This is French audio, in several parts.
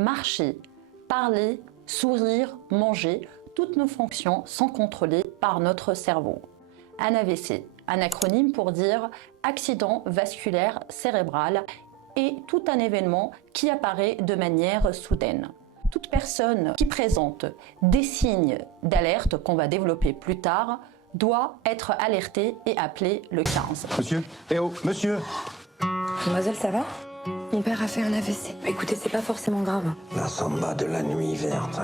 marcher, parler, sourire, manger, toutes nos fonctions sont contrôlées par notre cerveau. Un AVC, un acronyme pour dire accident vasculaire cérébral, est tout un événement qui apparaît de manière soudaine. Toute personne qui présente des signes d'alerte qu'on va développer plus tard doit être alertée et appeler le 15. Monsieur, eh oh, monsieur! Mademoiselle, ça va? Mon père a fait un AVC. Écoutez, c'est pas forcément grave. La samba de la nuit verte.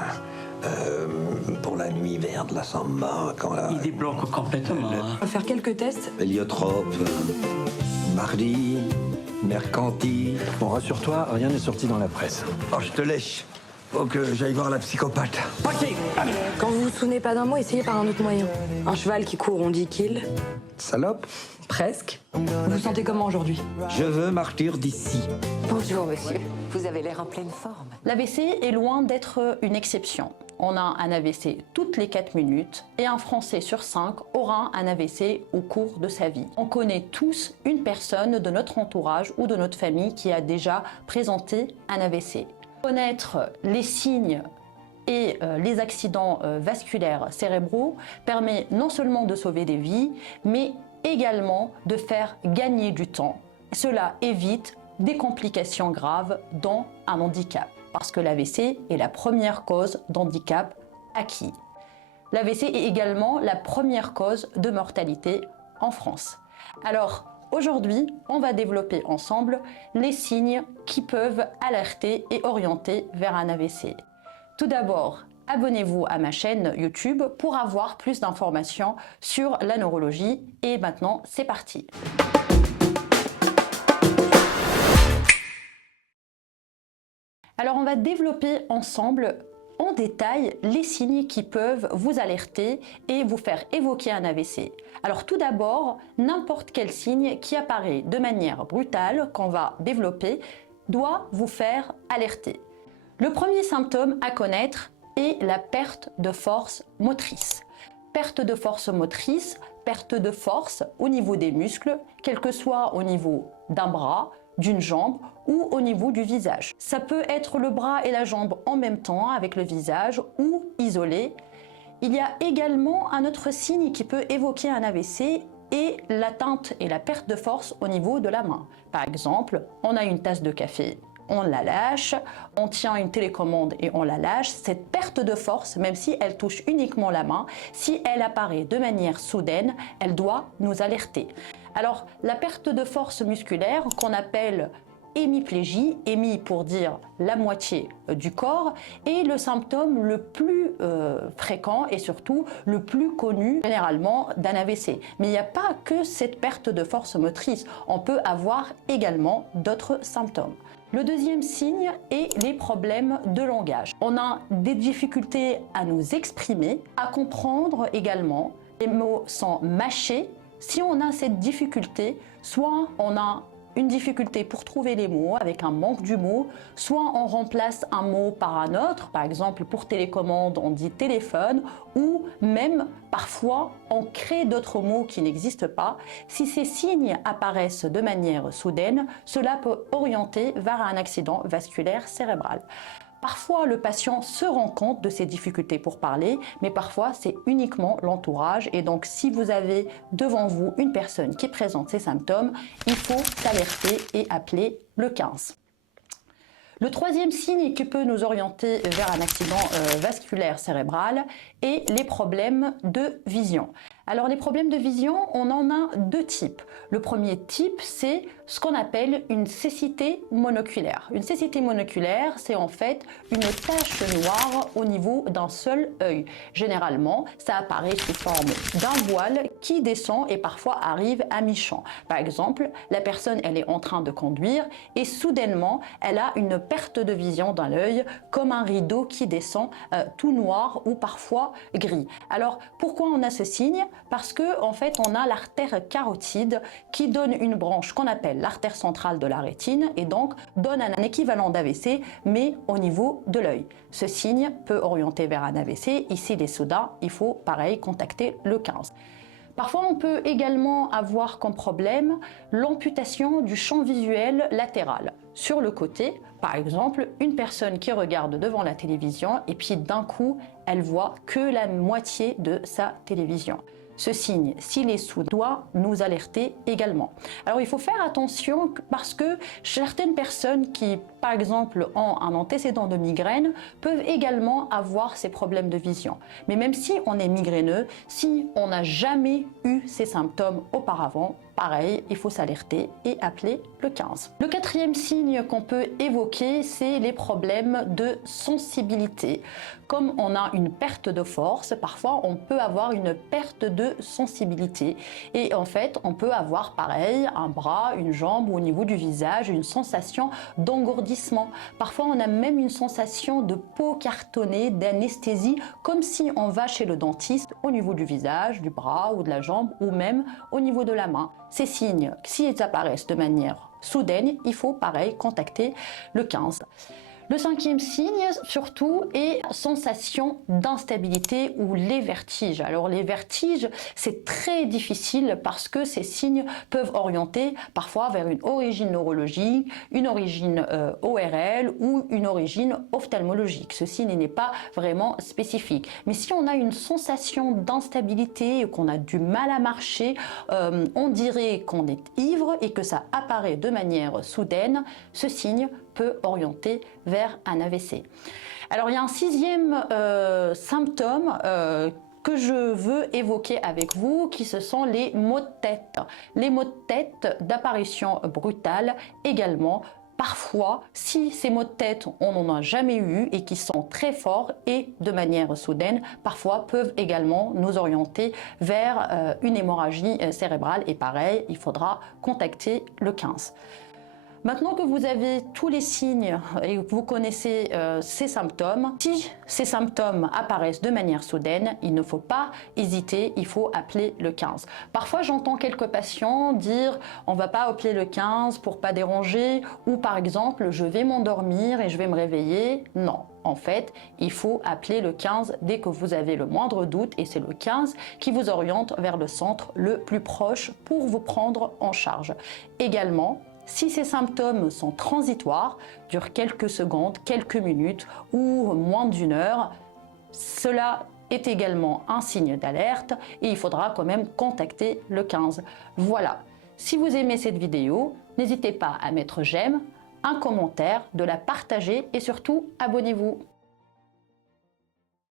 Pour la nuit verte, la samba, quand la... Il débloque complètement. On va faire quelques tests. Héliotrope, mardi, mercanti. Bon, rassure-toi, rien n'est sorti dans la presse. Oh, je te lèche. Faut que j'aille voir la psychopathe. Quand vous vous souvenez pas d'un mot, essayez par un autre moyen. Un cheval qui court, on dit qu'il. Salope. Presque. Vous vous sentez comment aujourd'hui? Je veux partir d'ici. Bonjour monsieur, vous avez l'air en pleine forme. L'AVC est loin d'être une exception. On a un AVC toutes les 4 minutes et un Français sur 5 aura un AVC au cours de sa vie. On connaît tous une personne de notre entourage ou de notre famille qui a déjà présenté un AVC. Connaître les signes et les accidents vasculaires cérébraux permet non seulement de sauver des vies, mais également de faire gagner du temps. Cela évite des complications graves dont un handicap, parce que l'AVC est la première cause d'handicap acquis. L'AVC est également la première cause de mortalité en France. Alors, aujourd'hui, on va développer ensemble les signes qui peuvent alerter et orienter vers un AVC. Tout d'abord, abonnez-vous à ma chaîne YouTube pour avoir plus d'informations sur la neurologie. Et maintenant, c'est parti. Alors, on va développer ensemble en détail les signes qui peuvent vous alerter et vous faire évoquer un AVC. Alors tout d'abord, n'importe quel signe qui apparaît de manière brutale qu'on va développer doit vous faire alerter. Le premier symptôme à connaître est la perte de force motrice. Perte de force motrice, perte de force au niveau des muscles, quel que soit au niveau d'un bras, d'une jambe ou au niveau du visage. Ça peut être le bras et la jambe en même temps avec le visage ou isolé. Il y a également un autre signe qui peut évoquer un AVC et l'atteinte et la perte de force au niveau de la main. Par exemple, on a une tasse de café, on la lâche, on tient une télécommande et on la lâche. Cette perte de force, même si elle touche uniquement la main, si elle apparaît de manière soudaine, elle doit nous alerter. Alors, la perte de force musculaire qu'on appelle hémiplégie, hémi pour dire la moitié du corps, est le symptôme le plus fréquent et surtout le plus connu généralement d'un AVC. Mais il n'y a pas que cette perte de force motrice, on peut avoir également d'autres symptômes. Le deuxième signe est les problèmes de langage. On a des difficultés à nous exprimer, à comprendre également. Les mots sont mâchés. Si on a cette difficulté, soit on a une difficulté pour trouver les mots avec un manque du mot, soit on remplace un mot par un autre, par exemple pour télécommande on dit téléphone, ou même parfois on crée d'autres mots qui n'existent pas. Si ces signes apparaissent de manière soudaine, cela peut orienter vers un accident vasculaire cérébral. Parfois, le patient se rend compte de ses difficultés pour parler, mais parfois, c'est uniquement l'entourage. Et donc, si vous avez devant vous une personne qui présente ces symptômes, il faut s'alerter et appeler le 15. Le troisième signe qui peut nous orienter vers un accident vasculaire cérébral est les problèmes de vision. Alors les problèmes de vision, on en a deux types. Le premier type, c'est ce qu'on appelle une cécité monoculaire. Une cécité monoculaire, c'est en fait une tache noire au niveau d'un seul œil. Généralement, ça apparaît sous forme d'un voile qui descend et parfois arrive à mi-champ. Par exemple, la personne, elle est en train de conduire et soudainement, elle a une perte de vision d'un œil comme un rideau qui descend tout noir ou parfois gris. Alors, pourquoi on a ce signe? Parce que en fait, on a l'artère carotide qui donne une branche qu'on appelle l'artère centrale de la rétine et donc donne un équivalent d'AVC mais au niveau de l'œil. Ce signe peut orienter vers un AVC. Ici, les soudains, il faut pareil contacter le 15. Parfois, on peut également avoir comme problème l'amputation du champ visuel latéral. Sur le côté, par exemple, une personne qui regarde devant la télévision et puis d'un coup, elle voit que la moitié de sa télévision. Ce signe, s'il est sourd, doit nous alerter également. Alors il faut faire attention parce que certaines personnes qui, par exemple, ont un antécédent de migraine peuvent également avoir ces problèmes de vision. Mais même si on est migraineux, si on n'a jamais eu ces symptômes auparavant, pareil, il faut s'alerter et appeler le 15. Le quatrième signe qu'on peut évoquer, c'est les problèmes de sensibilité. Comme on a une perte de force, parfois on peut avoir une perte de sensibilité. Et en fait, on peut avoir pareil, un bras, une jambe ou au niveau du visage, une sensation d'engourdissement. Parfois, on a même une sensation de peau cartonnée, d'anesthésie, comme si on va chez le dentiste au niveau du visage, du bras ou de la jambe ou même au niveau de la main. Ces signes, s'ils apparaissent de manière soudaine, il faut pareil contacter le 15. Le cinquième signe, surtout, est sensation d'instabilité ou les vertiges. Alors les vertiges, c'est très difficile parce que ces signes peuvent orienter parfois vers une origine neurologique, une origine ORL ou une origine ophtalmologique. Ce signe n'est pas vraiment spécifique. Mais si on a une sensation d'instabilité et qu'on a du mal à marcher, on dirait qu'on est ivre et que ça apparaît de manière soudaine, ce signe peut orienter vers un AVC. Alors il y a un sixième symptôme que je veux évoquer avec vous, qui ce sont les maux de tête. Les maux de tête d'apparition brutale également. Parfois, si ces maux de tête, on n'en a jamais eu et qui sont très forts et de manière soudaine, parfois peuvent également nous orienter vers une hémorragie cérébrale. Et pareil, il faudra contacter le 15. Maintenant que vous avez tous les signes et que vous connaissez ces symptômes, si ces symptômes apparaissent de manière soudaine, il ne faut pas hésiter, il faut appeler le 15. Parfois, j'entends quelques patients dire « on ne va pas appeler le 15 pour pas déranger » ou par exemple « je vais m'endormir et je vais me réveiller ». Non. En fait, il faut appeler le 15 dès que vous avez le moindre doute et c'est le 15 qui vous oriente vers le centre le plus proche pour vous prendre en charge. Également, si ces symptômes sont transitoires, durent quelques secondes, quelques minutes ou moins d'une heure, cela est également un signe d'alerte et il faudra quand même contacter le 15. Voilà, si vous aimez cette vidéo, n'hésitez pas à mettre j'aime, un commentaire, de la partager et surtout abonnez-vous.